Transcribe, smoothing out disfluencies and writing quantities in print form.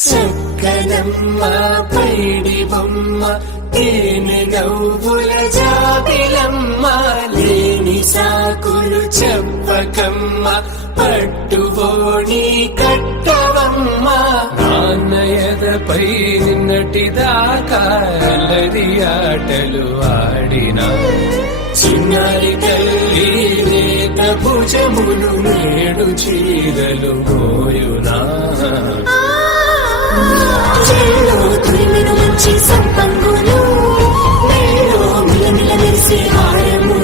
చక్కనమ్మ పైడి బొమ్మ తేనె నవ్వుల జాబిలమ్మ లేని సాకులు చెప్పకమ్మ పట్టువోణి కట్టవమ్మ నాన్నయదపై నిన్నటిదాకా అల్లరి ఆటలు ఆడినా చిన్నారి తల్లి లేత భుజములు నేడు చీరలు మోయునా మంచి సంపంగులు మిలమిల మెరిసే హారము